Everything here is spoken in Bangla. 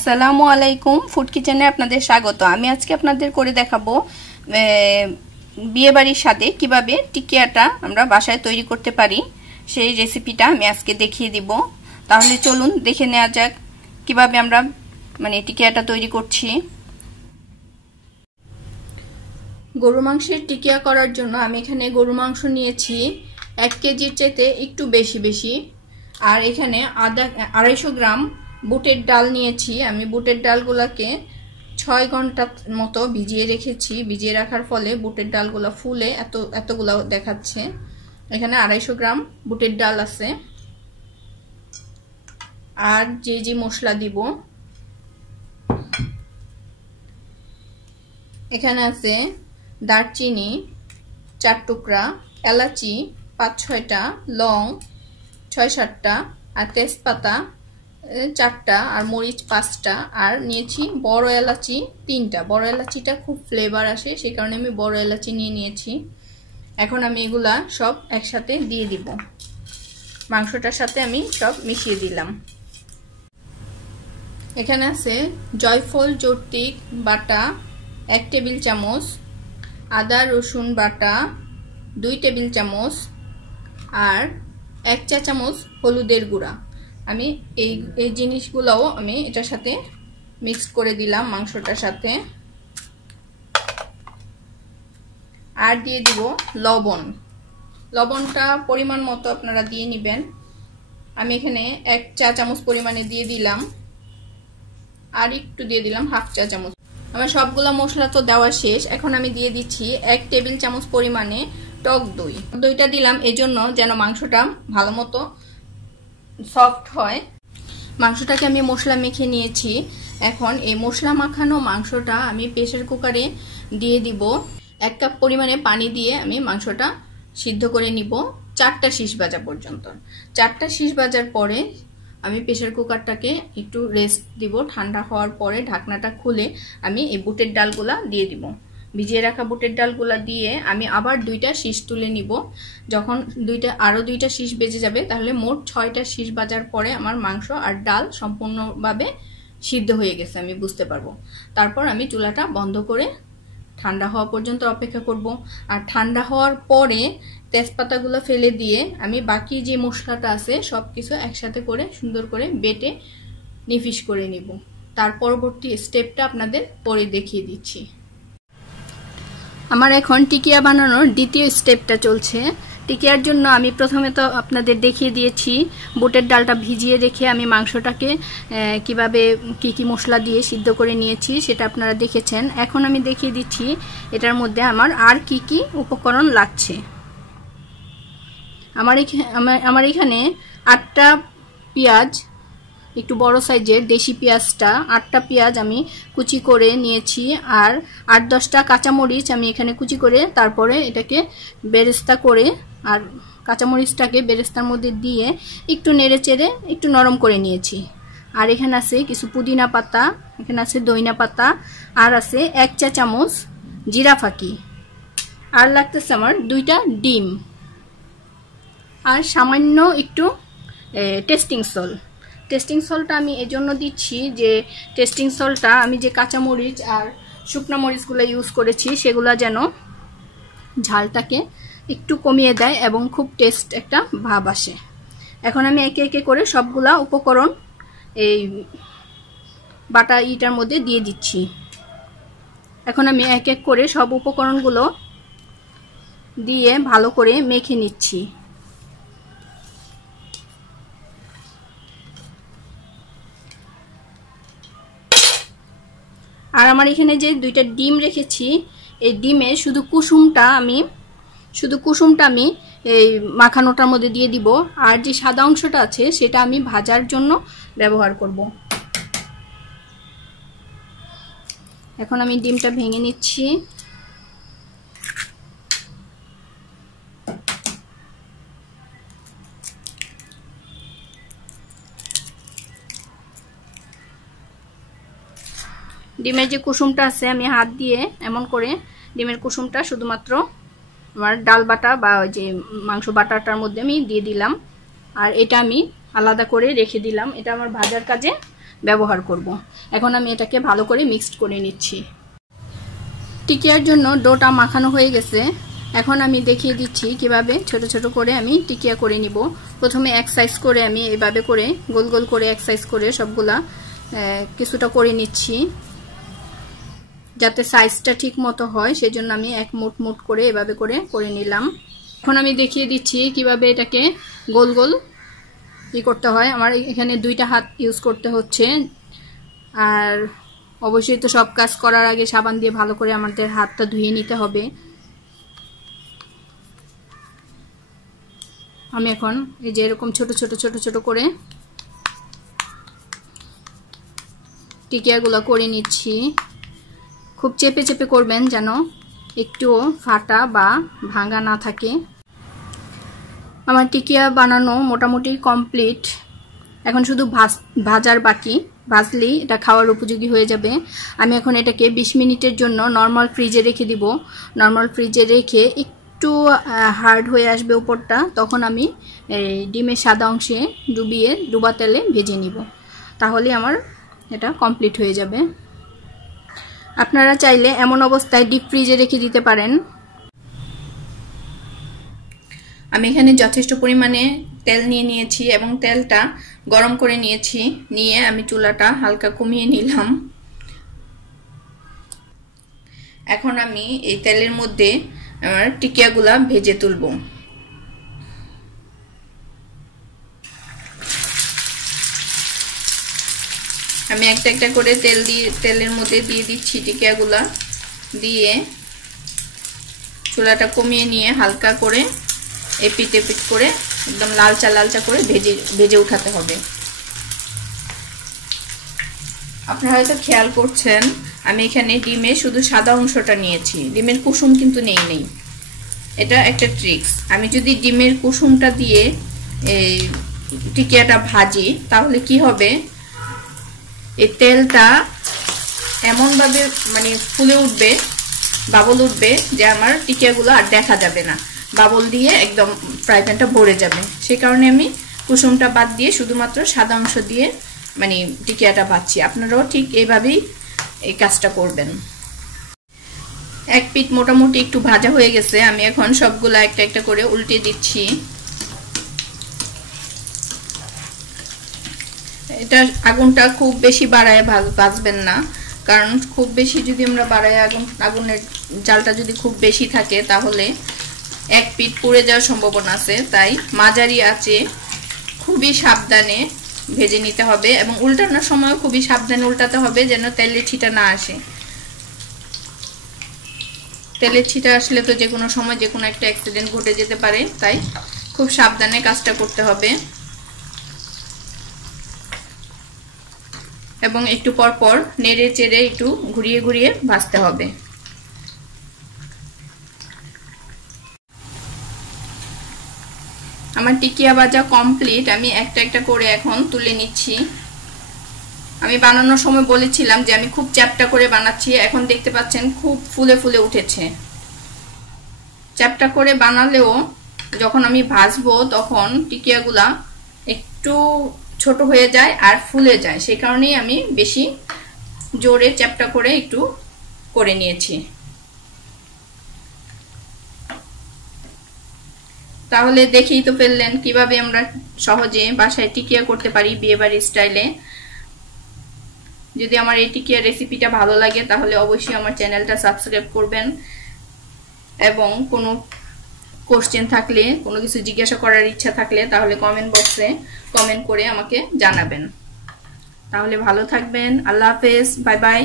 আসসালামু আলাইকুম, ফুড কিচেনে আপনাদের স্বাগত। আমি আজকে আপনাদের করে দেখাবো বিয়ে বাড়ির স্বাদে কিভাবে টিকিয়াটা আমরা বাসায় তৈরি করতে পারি। সেই রেসিপিটা আমি আজকে দেখিয়ে দিব। তাহলে চলুন দেখে নেওয়া যাক কিভাবে আমরা টিকিয়াটা তৈরি করছি। গরু মাংসের টিকিয়া করার জন্য আমি এখানে গরু মাংস নিয়েছি 1 কেজির চাইতে একটু বেশি, আর এখানে 250 গ্রাম বুটের ডাল নিয়েছি। আমি বুটের ডালগুলোকে 6 ঘন্টা মতো ভিজিয়ে রেখেছি। ভিজিয়ে রাখার ফলে বুটের ডালগুলো ফুলে এতগুলো দেখাচ্ছে। এখানে 250 গ্রাম বুটের ডাল আছে। আর যে মশলা দিব, এখানে আছে দারচিনি 4 টুকরা, এলাচি 5-6টা, লং 6-7টা, আর তেজপাতা 4টা, আর মরিচ 5টা, আর নিয়েছি বড় এলাচি 3টা। বড় এলাচিটা খুব ফ্লেভার আসে, সেই কারণে আমি বড় এলাচি নিয়েছি। এখন আমি এগুলা সব একসাথে দিয়ে দিব। মাংসটার সাথে আমি সব মিশিয়ে দিলাম। এখানে আছে জয়ফল জর্তিক বাটা 1 টেবিল চামচ, আদা রসুন বাটা 2 টেবিল চামচ, আর 1 চা চামচ হলুদের গুঁড়া। আমি এই জিনিসগুলোও আমি এটার সাথে মিক্স করে দিলাম মাংসটার সাথে। আর দিয়ে দিব লবণ। লবণটা পরিমাণ মতো আপনারা দিয়ে নেবেন। আমি এখানে 1 চা চামচ পরিমাণে দিয়ে দিলাম, আর একটু দিয়ে দিলাম 1/2 চা চামচ। আমার সবগুলা মশলা তো দেওয়া শেষ। এখন আমি দিয়ে দিচ্ছি 1 টেবিল চামচ পরিমাণে টক দই। দইটা দিলাম এজন্য যেন মাংসটা ভালো মতো সফট হয়। মাংসটাকে আমি মশলা মেখে নিয়েছি। এখন এই মশলা মাখানো মাংসটা আমি প্রেসার কুকারে দিয়ে দিব। 1 কাপ পরিমাণে পানি দিয়ে আমি মাংসটা সিদ্ধ করে নিব 4টা শীষ বাজা পর্যন্ত। 4টা শীষ বাজার পরে আমি প্রেসার কুকারটাকে একটু রেস্ট দিব। ঠান্ডা হওয়ার পরে ঢাকনাটা খুলে আমি এই বুটের ডালগুলা দিয়ে দিব। ভিজিয়ে রাখা বুটের ডালগুলা দিয়ে আমি আবার 2টা শীষ তুলে নিব। যখন আরো 2টা শীষ বেজে যাবে, তাহলে মোট 6টা শীষ বাজার পরে আমার মাংস আর ডাল সম্পূর্ণভাবে সিদ্ধ হয়ে গেছে আমি বুঝতে পারবো। তারপর আমি চুলাটা বন্ধ করে ঠান্ডা হওয়া পর্যন্ত অপেক্ষা করব। আর ঠান্ডা হওয়ার পরে তেজপাতাগুলো ফেলে দিয়ে আমি বাকি যে মশলাটা আছে সবকিছু একসাথে করে সুন্দর করে বেটে নিফিশ করে নিব। তার পরবর্তী স্টেপটা আপনাদের পরে দেখিয়ে দিচ্ছি। আমার এখন টিকিয়া বানানোর দ্বিতীয় স্টেপটা চলছে। টিকিয়ার জন্য আমি প্রথমে তো আপনাদের দেখিয়ে দিয়েছি বুটের ডালটা ভিজিয়ে রেখে আমি মাংসটাকে কিভাবে কি মশলা দিয়ে সিদ্ধ করে নিয়েছি, সেটা আপনারা দেখেছেন। এখন আমি দেখিয়ে দিচ্ছি এটার মধ্যে আমার আর কি উপকরণ লাগছে। আমার এখানে 8টা পেঁয়াজ, একটু বড় সাইজের দেশি পেঁয়াজটা 8টা পেঁয়াজ আমি কুচি করে নিয়েছি, আর 8-10টা কাঁচামরিচ আমি এখানে কুচি করে তারপরে এটাকে বেরেস্তা করে, আর কাঁচামরিচটাকে বেরেস্তার মধ্যে দিয়ে একটু নেড়ে চেড়ে একটু নরম করে নিয়েছি। আর এখানে আছে কিছু পুদিনা পাতা, এখানে আছে দইনা পাতা, আর আছে 1 চা চামচ জিরা ফাঁকি, আর লাগতেছে আমার 2টা ডিম, আর সামান্য একটু টেস্টিং সল্টটা আমি এজন্য দিচ্ছি যে টেস্টিং সল্টটা আমি যে কাঁচামরিচ আর শুকনো মরিচগুলো ইউজ করেছি সেগুলো যেন ঝালটাকে একটু কমিয়ে দেয় এবং খুব টেস্ট একটা ভাব আসে। এখন আমি একে একে করে সবগুলা উপকরণ এই বাটা ইটার মধ্যে দিয়ে দিচ্ছি। এখন আমি এক এক করে সব উপকরণগুলো দিয়ে ভালো করে মেখে নিচ্ছি। আর আমার এখানে যে 2টা ডিম রেখেছি, এই ডিমে শুধু কুসুমটা আমি এই মাখানোটার মধ্যে দিয়ে দিব, আর যে সাদা অংশটা আছে সেটা আমি ভাজার জন্য ব্যবহার করব। এখন আমি ডিমটা ভেঙে নিচ্ছি। ডিমের যে কুসুমটা আছে আমি হাত দিয়ে এমন করে ডিমের কুসুমটা শুধুমাত্র আমার ডাল বাটা বা যে মাংস বাটাটার মধ্যে আমি দিয়ে দিলাম, আর এটা আমি আলাদা করে রেখে দিলাম। এটা আমার ভাজার কাজে ব্যবহার করব। এখন আমি এটাকে ভালো করে মিক্সড করে নিচ্ছি। টিকিয়ার জন্য ডোটা মাখানো হয়ে গেছে। এখন আমি দেখিয়ে দিচ্ছি কিভাবে ছোট ছোট করে আমি টিকিয়া করে নিব। প্রথমে এক সাইজ করে আমি এইভাবে করে গোল গোল করে এক সাইজ করে সবগুলা কিছুটা করে নিচ্ছি, যাতে সাইজটা ঠিক মতো হয়। সেজন্য আমি এক মুঠ মুঠ করে এভাবে করে নিলাম। এখন আমি দেখিয়ে দিচ্ছি কিভাবে এটাকে গোল গোল করতে হয়। আমার এখানে দুইটা হাত ইউজ করতে হচ্ছে, আর অবশ্যই তো সব কাজ করার আগে সাবান দিয়ে ভালো করে আমাদের হাতটা ধুয়ে নিতে হবে। আমি এখন এই যে এরকম ছোট ছোট ছোট ছোট করে টিকিয়াগুলো করে নিচ্ছি। খুব চেপে চেপে করবেন যেন একটুও ফাটা বা ভাঙা না থাকে। আমার টিকিয়া বানানো মোটামুটি কমপ্লিট। এখন শুধু ভাজার বাকি, ভাজলেই এটা খাওয়ার উপযোগী হয়ে যাবে। আমি এখন এটাকে 20 মিনিটের জন্য নর্মাল ফ্রিজে রেখে দিব। নর্মাল ফ্রিজে রেখে একটু হার্ড হয়ে আসবে উপরটা, তখন আমি ডিমের সাদা অংশে ডুবা তেলে ভেজে নিব। তাহলে আমার এটা কমপ্লিট হয়ে যাবে। আপনারা চাইলে এমন অবস্থায় ডিপ ফ্রিজে রেখে দিতে পারেন। আমি এখানে যথেষ্ট পরিমাণে তেল নিয়ে নিয়েছি এবং তেলটা গরম করে নিয়েছি। নিয়ে আমি চুলাটা হালকা কমিয়ে নিলাম। এখন আমি এই তেলের মধ্যে আমার টিকিয়াগুলা ভেজে তুলব। আমি একটা একটা করে তেলের মধ্যে দিয়ে দিচ্ছি টিকিয়াগুলা। দিয়ে চুলাটা কমিয়ে নিয়ে হালকা করে এপিট এপিট করে একদম লালচা লালচা করে ভেজে উঠাতে হবে। আপনারা হয়তো খেয়াল করছেন আমি এখানে ডিমের শুধু সাদা অংশটা নিয়েছি, ডিমের কুসুম কিন্তু নেই। এটা একটা ট্রিক্স। আমি যদি ডিমের কুসুমটা দিয়ে এই টিকিয়াটা ভাজি তাহলে কি হবে, এই তেলটা এমনভাবে মানে ফুলে উঠবে, বাবল উঠবে যে আমার টিকিয়াগুলো আর দেখা যাবে না। বাবল দিয়ে একদম ফ্রাই প্যানটা ভরে যাবে। সেই কারণে আমি কুসুমটা বাদ দিয়ে শুধুমাত্র সাদা অংশ দিয়ে মানে টিকিয়াটা ভাজছি। আপনারাও ঠিক এইভাবেই এই কাজটা করবেন। এক পিঠ মোটামুটি একটু ভাজা হয়ে গেছে। আমি এখন সবগুলা একটা একটা করে উল্টে দিচ্ছি। এটা আগুনটা খুব বেশি বাড়ায় ভাজবেন না, কারণ খুব বেশি যদি আমরা বাড়াই আগুনের জালটা যদি খুব বেশি থাকে তাহলে এক পিঠ পুড়ে যাওয়ার সম্ভাবনা আছে। তাই মাঝারি আঁচে খুবই সাবধানে ভেজে নিতে হবে এবং উল্টানোর সময় খুবই সাবধানে উল্টাতে হবে যেন তেলের ছিটা না আসে। তেলের ছিটা আসলে তো যে কোনো সময় যে কোনো একটা অ্যাক্সিডেন্ট ঘটে যেতে পারে, তাই খুব সাবধানে কাজটা করতে হবে এবং একটু পর পর নেড়ে চেড়ে একটু ঘুরিয়ে ঘুরিয়ে ভাজতে হবে। আমার টিকিয়া ভাজা কমপ্লিট। আমি একটা একটা করে এখন তুলে নিচ্ছি। আমি বানানোর সময় বলেছিলাম যে আমি খুব চ্যাপটা করে বানাচ্ছি, এখন দেখতে পাচ্ছেন খুব ফুলে ফুলে উঠেছে। চ্যাপটা করে বানালেও যখন আমি ভাজবো তখন টিকিয়াগুলা একটু ছোট হয়ে যায় আর ফুলে যায়, সেই কারণেই আমি বেশি জোরে চ্যাপটা করে একটু করে নিয়েছি। তাহলে দেখেই তো ফেললেন কিভাবে আমরা সহজে বাসায় টিকিয়া করতে পারি বিয়েবাড়ির স্টাইলে। যদি আমার এই টিকিয়া রেসিপিটা ভালো লাগে তাহলে অবশ্যই আমার চ্যানেলটা সাবস্ক্রাইব করবেন এবং কোনো কোশ্চেন থাকলে, কোনো কিছু জিজ্ঞাসা করার ইচ্ছা থাকলে তাহলে কমেন্ট বক্সে কমেন্ট করে আমাকে জানাবেন। তাহলে ভালো থাকবেন। আল্লাহ হাফেজ, বাই বাই।